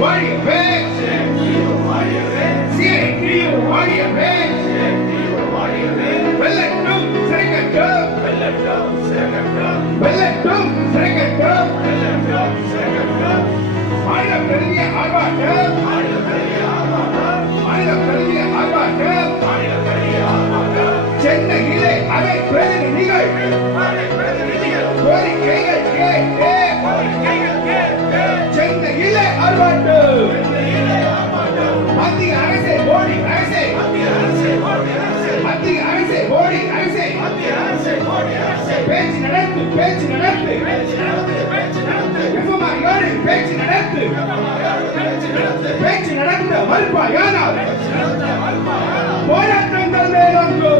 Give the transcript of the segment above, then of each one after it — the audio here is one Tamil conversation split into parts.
வாழியவே CITU வாழியவே வெல்லட்டும் சிறக்கட்டும் வெல்லட்டும் சிறக்கட்டும் மாநில பெரிய ஆர்ப்பாட்டம் மாநில பெரிய ஆர்ப்பாட்டம் சென்னையிலே அவை பிரதிநிதிகள் கோரிக்கைகள் கேட்டு சென்னையிலே ஆர்ப்பாட்டம் மத்திய அரசே மோடி அரசே மத்திய அரசே மோடி அரசே பேச்சு நடத்து விவமாரியோடு பேச்சு நடத்து பேச்சு நடத்த மறுப்பாயானால் போராட்டங்கள் மேலோங்கு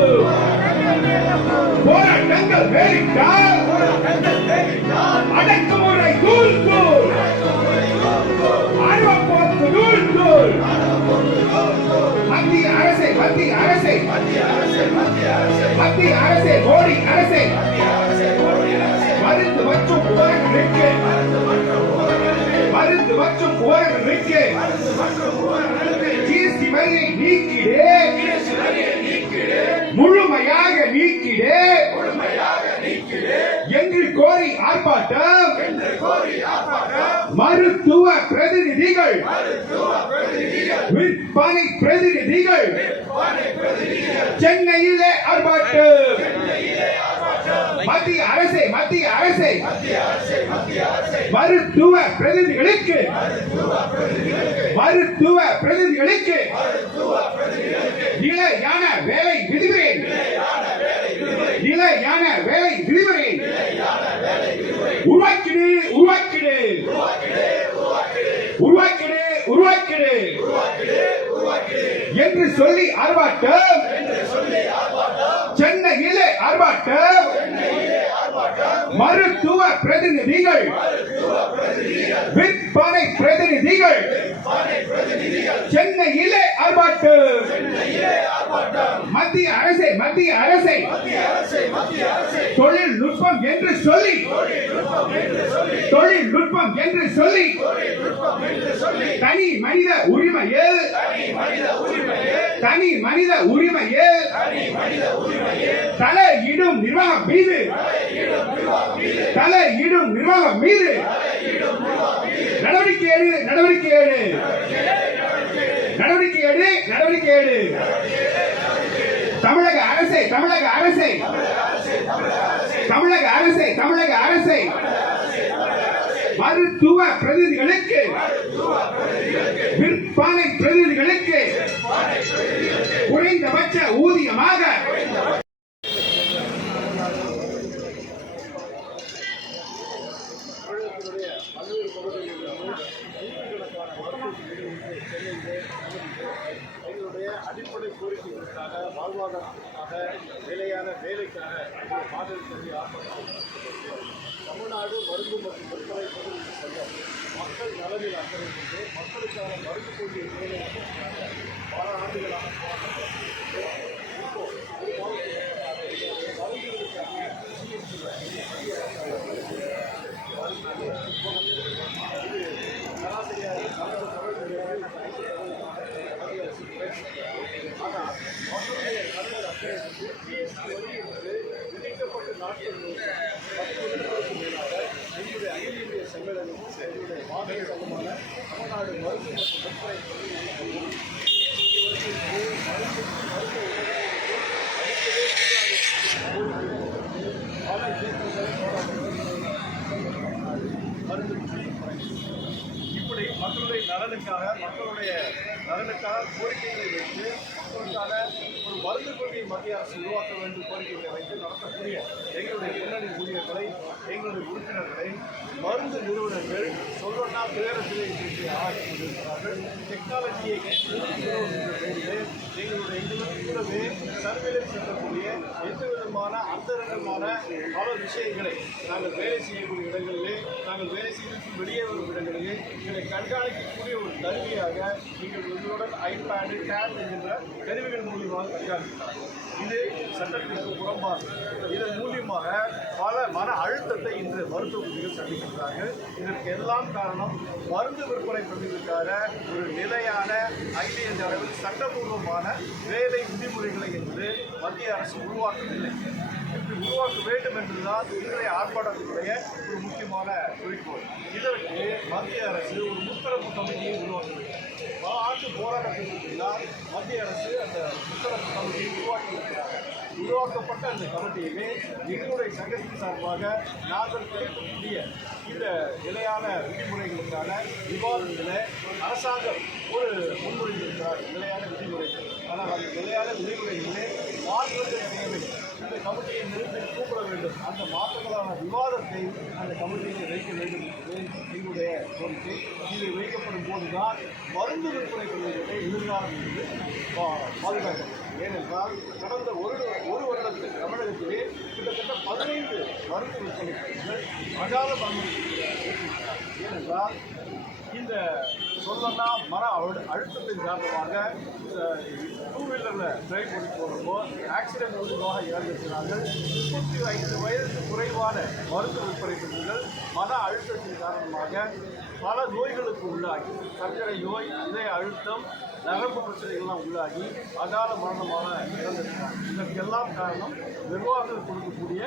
போராட்டங்கள் வேறிட்டால் அடக்குமுறை தூள் தூள் ஆர்வப்போக்கு தூள் தூள் மத்திய அரசே மோடி அரசே மருந்து மற்றும் உபகரணங்களுக்கு ஜிஎஸ்டி வரியை நீக்கிடு முழுமையாக நீக்கிடு என்று கோரி ஆர்ப்பாட்டம் மருத்துவ பிரதிநிதிகள் விற்பனை பிரதிநிதிகள் சென்னையிலே ஆர்ப்பாட்டம் மத்திய அரசே மருத்துவ பிரதிநிதிகளுக்கு நிலையான வேலை விதிமுறை உருவாக்கிடு என்று சொல்லி ஆர்ப்பாட்டம் சென்னையிலே ஆர்ப்பாட்டம் மருத்துவ பிரதிநிதிகள் விற்பனை பிரதிநிதிகள் சென்னையிலே ஆர்ப்பாட்டம் மத்திய அரசை தொழில்நுட்பம் என்று சொல்லி தனி மனித உரிமையில் தலையிடும் நிர்வாகம் மீது நடவடிக்கை எடு தமிழக அரசை மருத்துவ பிரதிநிதிகளுக்கு விற்பனை பிரதிநிதிகளுக்கு குறைந்தபட்ச ஊதியமாக எங்களுடைய அடிப்படை கோரிக்கைகளுக்காக வாழ்வாதாரத்திற்காக நிலையான வேலைக்காக மாதிரி சொல்லி தமிழ்நாடு மருந்து மற்றும் விற்பனை பொருள் சங்கம் மக்கள் நலனில் அக்கறை கொண்டு மக்களுக்கான மருந்து கொள்கை வேலைக்காக பல ஆண்டுகளாக ஆனால் மக்களுடைய நலனில் அக்கறை கொண்டு ஜிஎஸ்டி வரி என்பது விதிக்கப்பட்ட நாட்கள் 10 வருடங்களுக்கு மேலாக எங்களுடைய அகில இந்திய சம்மேளனமும் எங்களுடைய மாதிரி சங்கமான தமிழ்நாடு மருந்து மற்றும் விற்பனை இப்படி மக்களுடைய நலனுக்காக கோரிக்கைகளை வைத்து மக்களுக்கான ஒரு மருந்து கொள்கையை மத்திய அரசு உருவாக்க வேண்டும் கோரிக்கைகளை வைத்து நடத்தக்கூடிய எங்களுடைய முன்னணி ஊழியர்களை எங்களுடைய உறுப்பினர்களை மருந்து நிறுவனங்கள் சொல்லனா பேரத்திலே இன்றைக்கு ஆராய்ச்சி கொண்டிருக்கிறார்கள். டெக்னாலஜியை பெயரிலே எங்களுக்கு கூடவே சர்வேலன்ஸ் செல்லக்கூடிய எந்த விதமான அந்தரங்கமான பல விஷயங்களை நாங்கள் வேலை செய்யக்கூடிய இடங்களிலே நாங்கள் வேலை செய்து வெளியே வரும் இடங்களிலே இதை கண்காணிக்கக்கூடிய ஒரு கருவியாக நீங்கள் உங்களுடன் ஐபேடு டேப் என்கின்ற கருவிகள் மூலியமாக கண்காணிக்கிறார்கள். இது சட்டத்திற்கு புறம்பாக இதன் மூலியமாக பல மன அழுத்தத்தை இன்று மருத்துவர்கள் சந்திக்கின்றார்கள். இதற்கு எல்லாம் காரணம் மருந்து விற்பனை பதிவுக்கான ஒரு நிலையான அகில இந்திய அளவில் சட்டபூர்வமான வேலை விதிமுறைகளை என்று மத்திய அரசு உருவாக்கவில்லை. இப்படி உருவாக்க வேண்டும் என்றுதான் இன்றைய ஆர்ப்பாட்டத்தினுடைய ஒரு முக்கியமான குறிக்கோள். இதற்கு மத்திய அரசு ஒரு முத்தரப்பு கமிட்டியை உருவாக்க வேண்டும். பல ஆண்டு போராட்டத்திற்கு பின்னால் மத்திய அரசு அந்த முத்தரப்பு கமிட்டியை உருவாக்கியிருக்கிறார்கள். உருவாக்கப்பட்ட அந்த கமிட்டியிலே எங்களுடைய சங்கத்தின் சார்பாக நாங்கள் கிடைக்கக்கூடிய இந்த நிலையான விதிமுறைகளுக்கான விவாதங்களை அரசாங்கம் ஒரு முன்மொழிந்திருக்கிறார். நிலையான விதிமுறைகள், ஆனால் அந்த நிலையான விதிமுறைகளே மாற்றங்கள் தேவை. இந்த கமிட்டியை நிறுத்தி கூப்பிட வேண்டும். அந்த மாற்றங்களான விவாதத்தை அந்த கமிட்டியில் வைக்க வேண்டும் என்பது எங்களுடைய கோரிக்கை. இது வைக்கப்படும் போதுதான் மருந்து விற்பனை கொள்கைகளை எதிர்காலம் என்று பாதுகாக்கப்படும். ஏனென்றால் கடந்த ஒரு வருடத்தில் தமிழகத்திலே கிட்டத்தட்ட 15 மருந்து விற்பனை கொள்கைகள் அகால மரணம். ஏனென்றால் இந்த சொல்லனா மன அழுத்தத்தின் காரணமாக டூ வீலரில் டிரைவ் பண்ணி போகிறப்போ ஆக்சிடென்ட் மூலமாக இறந்திருக்கிறார்கள். 35 வயதுக்கு குறைவான மருத்துவ விற்பனை பெண்கள் மன அழுத்தத்தின் காரணமாக பல நோய்களுக்கு உள்ளாகி சர்க்கரை நோய், இதய அழுத்தம், நரம்பு பிரச்சனைகள்லாம் உள்ளாகி அகால மரணமாக இறந்திருக்கிறாங்க. இதற்கெல்லாம் காரணம் நிர்வாகம் கொடுக்கக்கூடிய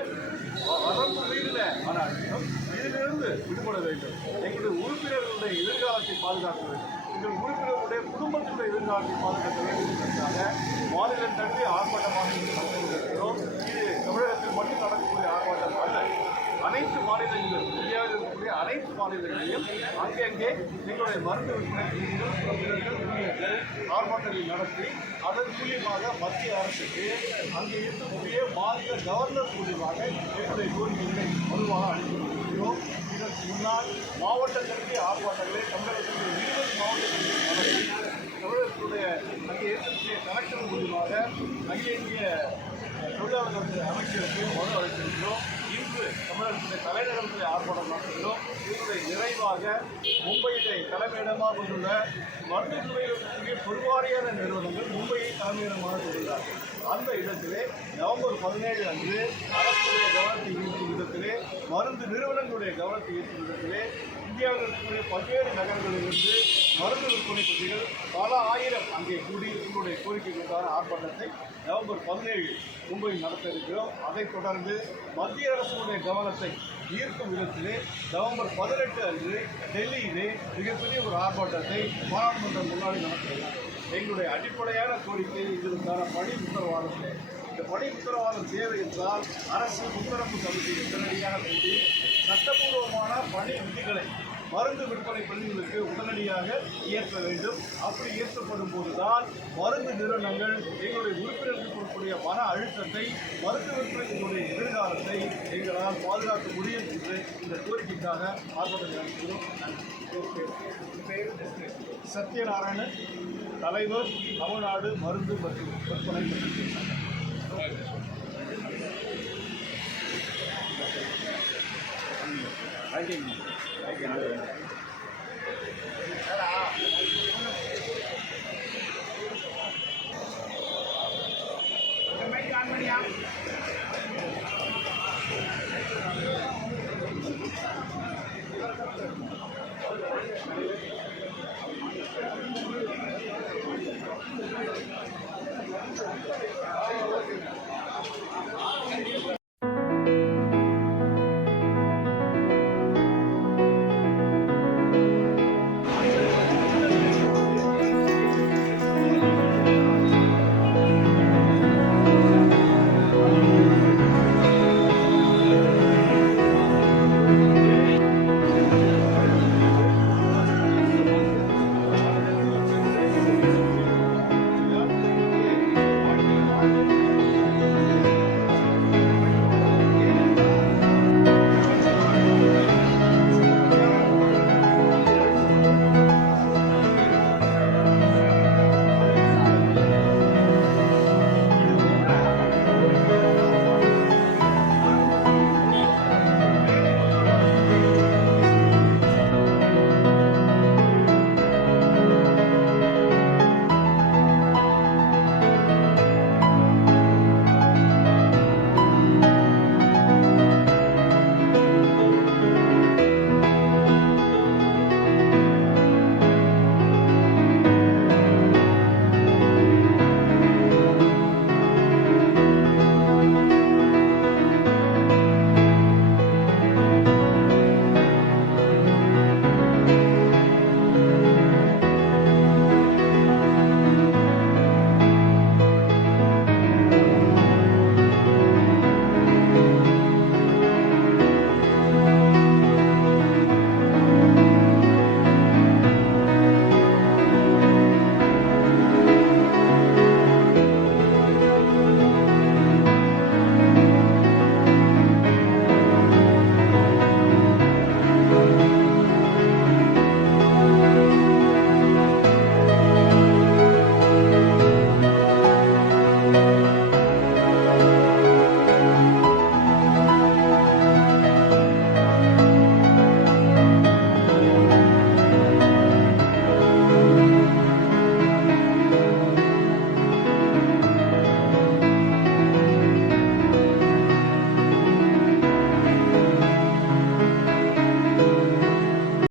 வரம்பு மீறின மன அழுத்தம். இதிலிருந்து விடுபட வேண்டும். எங்களுடைய உறுப்பினர்களுடைய எதிர்காலத்தை பாதுகாக்க வேண்டும். எங்கள் உறுப்பினர்களுடைய குடும்பத்தினுடைய எதிர்காலத்தை பாதுகாக்க வேண்டும் என்பதற்காக மாநிலம் தழுவிய ஆர்ப்பாட்டமாக நடத்திருக்கிறோம். இது தமிழகத்தில் மட்டும் நடக்கக்கூடிய ஆர்ப்பாட்டம் அல்ல. அனைத்து மாநிலங்களிலும், இந்தியாவில் இருக்கக்கூடிய அனைத்து மாநிலங்களிலும் அங்கங்கே எங்களுடைய மருந்து விற்பனை ஊழியர்கள் ஆர்ப்பாட்டங்களை நடத்தி அதன் மூலியமாக மத்திய அரசுக்கு அங்கே இருக்கக்கூடிய மாநில கவர்னர் மூலியமாக எங்களுடைய கோரிக்கைகளை வலுவாக அளித்து வருகிறோம். இதற்கு முன்னால் மாவட்ட கல்வி ஆர்ப்பாட்டங்களை தமிழகத்தினுடைய 20 மாவட்டங்களில் நடத்தி தமிழகத்தினுடைய அங்கே இருக்கக்கூடிய கலெக்டர் மூலியமாக அங்கே இங்கே தொழிலாளர்களுடைய அமைச்சருக்கு மனு அளித்திருக்கிறோம். இன்று தமிழகத்தினுடைய தலைநகரத்தில் ஆர்ப்பாட்டம் நடத்துகிறோம். இதனுடைய நிறைவாக மும்பையிலே தலைமையிடமாக கொண்டுள்ள மருந்து துறையில் இருக்கக்கூடிய பெருவாரியான நிறுவனங்கள் மும்பையை தலைமையிடமாக கொண்டுள்ளார்கள். அந்த இடத்திலே நவம்பர் 17 அன்று அரசுடைய கவனத்தை ஈர்க்கும் விதத்திலே, மருந்து நிறுவனங்களுடைய கவனத்தை ஈர்க்கும் விதத்திலே இந்தியாவில் இருக்கக்கூடிய பல்வேறு நகரங்களிலிருந்து மருந்து விற்பனை பகுதிகள் பல ஆயிரம் அங்கே கூடி எங்களுடைய கோரிக்கைகளுக்கான ஆர்ப்பாட்டத்தை நவம்பர் 17 மும்பையில் நடத்த இருக்கிறோம். அதைத் தொடர்ந்து மத்திய அரசுடைய கவனத்தை ஈர்க்கும் விதத்திலே நவம்பர் 18 அன்று டெல்லியிலே மிகப்பெரிய ஒரு ஆர்ப்பாட்டத்தை பாராளுமன்றம் முன்னாடி நடத்துகிறோம். எங்களுடைய அடிப்படையான கோரிக்கை இதற்கான பணி உத்தரவாதம். இந்த பணி உத்தரவாதம் தேவை என்றால் அரசு முத்தரப்பு கமிட்டியை உடனடியாக கூட்டி சட்டப்பூர்வமான பணி விதிகளை மருந்து விற்பனை பதிவுகளுக்கு உடனடியாக இயற்ற வேண்டும். அப்படி இயற்றப்படும் போதுதான் மருந்து நிறுவனங்கள் எங்களுடைய உறுப்பினர்கள் கொடுக்கக்கூடிய மன அழுத்தத்தை, மருந்து விற்பனைகளுடைய எதிர்காலத்தை எங்களால் பாதுகாக்க முடியும் என்று இந்த கோரிக்கைக்காக ஆர்ப்பாட்டம் நடத்துகிறோம். சத்யநாராயணன், தலைவர், தமிழ்நாடு மருந்து மற்றும் விற்பனை ஆன் பண்ணியா?